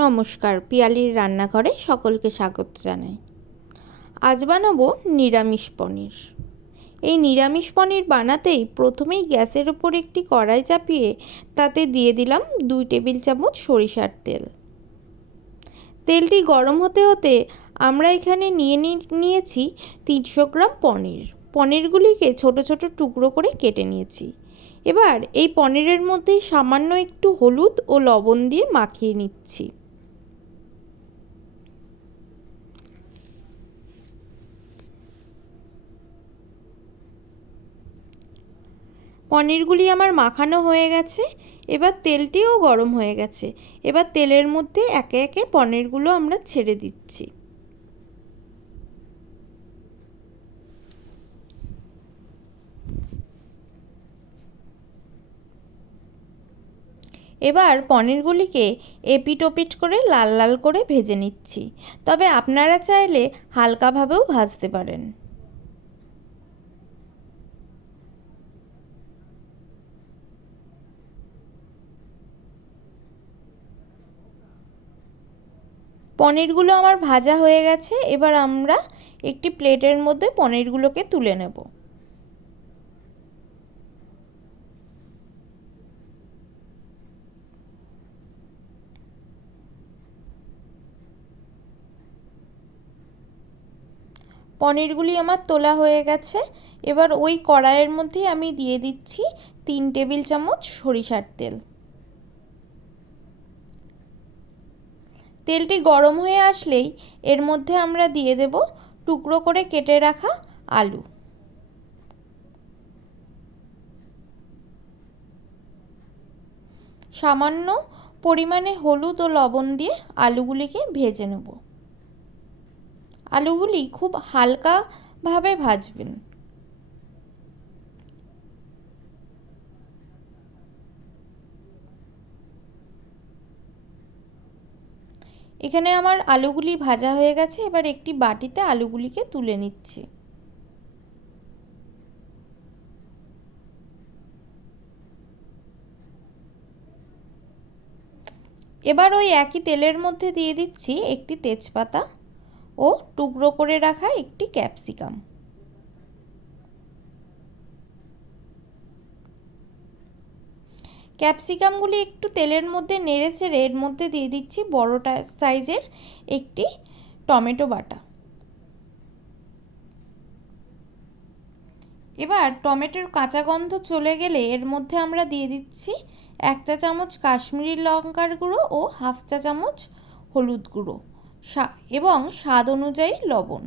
নমস্কার, পিয়ালির রান্নাঘরে সকলকে স্বাগত জানাই। আজ বানাবো নিরামিষ পনির। এই নিরামিষ পনির বানাতেই প্রথমেই গ্যাসের ওপর একটি কড়াই চাপিয়ে তাতে দিয়ে দিলাম 2 টেবিল চামচ সরিষার তেল। তেলটি গরম হতে হতে আমরা এখানে নিয়েছি 300 গ্রাম পনির। পনিরগুলিকে ছোট ছোট টুকরো করে কেটে নিয়েছি। এবার এই পনিরের মধ্যে সামান্য একটু হলুদ ও লবণ দিয়ে মাখিয়ে নিচ্ছি। পনিরগুলি আমার মাখানো হয়ে গেছে। এবার তেলটিও গরম হয়ে গেছে। এবার তেলের মধ্যে একে একে পনিরগুলো আমরা ছেড়ে দিচ্ছি। এবার পনিরগুলিকে এপিট ওপিট করে লাল লাল করে ভেজে নিচ্ছি। তবে আপনারা চাইলে হালকাভাবেও ভাজতে পারেন। পনিরগুলো আমার ভাজা হয়ে গেছে। এবার আমরা একটি প্লেটের মধ্যে পনিরগুলোকে তুলে নেব। পনিরগুলি আমার তোলা হয়ে গেছে। এবার ওই কড়াইয়ের মধ্যেই আমি দিয়ে দিচ্ছি 3 টেবিল চামচ সরিষার তেল। তেলটি গরম হয়ে আসলেই এর মধ্যে আমরা দিয়ে দেব টুকরো করে কেটে রাখা আলু। সামান্য পরিমাণে হলুদ ও লবণ দিয়ে আলুগুলিকে ভেজে নেব। আলুগুলি খুব হালকাভাবে ভাজবেন। এখানে আমার আলুগুলি ভাজা হয়ে গেছে। এবার একটি বাটিতে আলুগুলিকে তুলে নিচ্ছি। এবার ওই একই তেলের মধ্যে দিয়ে দিচ্ছি একটি তেজপাতা ও টুকরো করে রাখা একটি ক্যাপসিকাম। ক্যাপসিকামগুলি একটু তেলের মধ্যে নেড়ে চেড়ে এর মধ্যে দিয়ে দিচ্ছি বড়টা সাইজের একটি টমেটো বাটা। এবার টমেটোর কাঁচা গন্ধ চলে গেলে এর মধ্যে আমরা দিয়ে দিচ্ছি 1 চা চামচ কাশ্মীরি লঙ্কার গুঁড়ো ও 1/2 চা চামচ হলুদ গুঁড়ো এবং স্বাদ অনুযায়ী লবণ।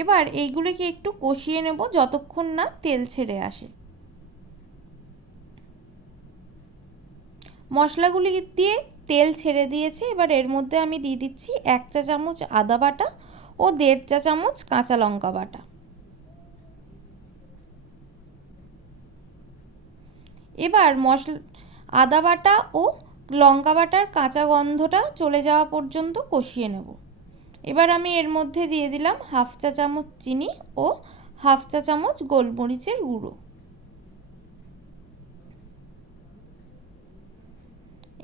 এবার এইগুলিকে একটু কষিয়ে নেব যতক্ষণ না তেল ছেড়ে আসে। মশলাগুলি দিয়ে তেল ছেড়ে দিয়েছে। এবার এর মধ্যে আমি দিয়ে দিচ্ছি 1 চা চামচ আদা বাটা ও 1.5 চা চামচ কাঁচা লঙ্কা বাটা। এবার আদা বাটা ও লঙ্কা বাটার কাঁচা গন্ধটা চলে যাওয়া পর্যন্ত কষিয়ে নেব। এবার আমি এর মধ্যে দিয়ে দিলাম 1/2 চা চামচ চিনি ও 1/2 চা চামচ গোলমরিচের গুঁড়ো।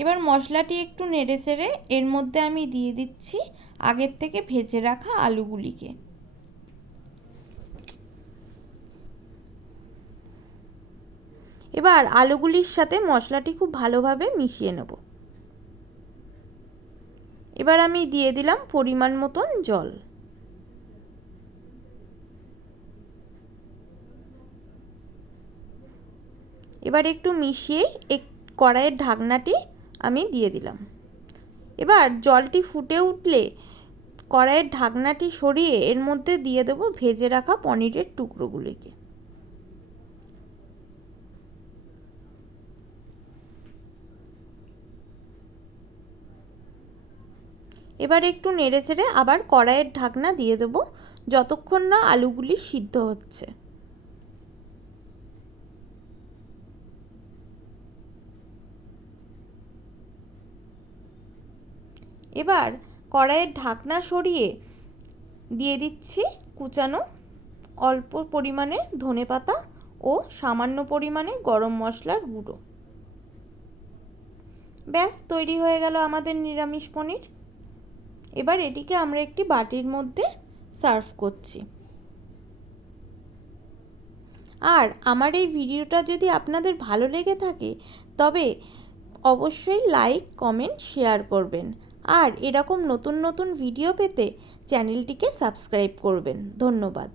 এবার মশলাটি একটু নেড়ে চেড়ে এর মধ্যে আমি দিয়ে দিচ্ছি আগের থেকে ভেজে রাখা আলুগুলিকে। এবার আলুগুলির সাথে মশলাটি খুব ভালোভাবে মিশিয়ে নেব। এবার আমি দিয়ে দিলাম পরিমাণ মতন জল। এবার একটু মিশিয়ে কড়াইয়ের ঢাকনাটি আমি দিয়ে দিলাম। এবার জলটি ফুটে উঠলে কড়াইয়ের ঢাকনাটি সরিয়ে এর মধ্যে দিয়ে দেব ভেজে রাখা পনিরের টুকরোগুলিকে। এবার একটু নেড়ে চেড়ে আবার কড়াইয়ের ঢাকনা দিয়ে দেব যতক্ষণ না আলুগুলি সিদ্ধ হচ্ছে। এবার কড়াইয়ের ঢাকনা সরিয়ে দিয়ে দিচ্ছি কুচানো অল্প পরিমাণে ধনেপাতা ও সামান্য পরিমাণে গরম মশলার গুঁড়ো। ব্যাস তৈরি হয়ে গেল আমাদের নিরামিষ পনির। এবার এটিকে আমরা একটি বাটির মধ্যে সার্ভ করছি। আর আমার এই ভিডিওটা যদি আপনাদের ভালো লেগে থাকে তবে অবশ্যই লাইক, কমেন্ট, শেয়ার করবেন। আর এরকম নতুন নতুন ভিডিও পেতে চ্যানেলটিকে সাবস্ক্রাইব করবেন। ধন্যবাদ।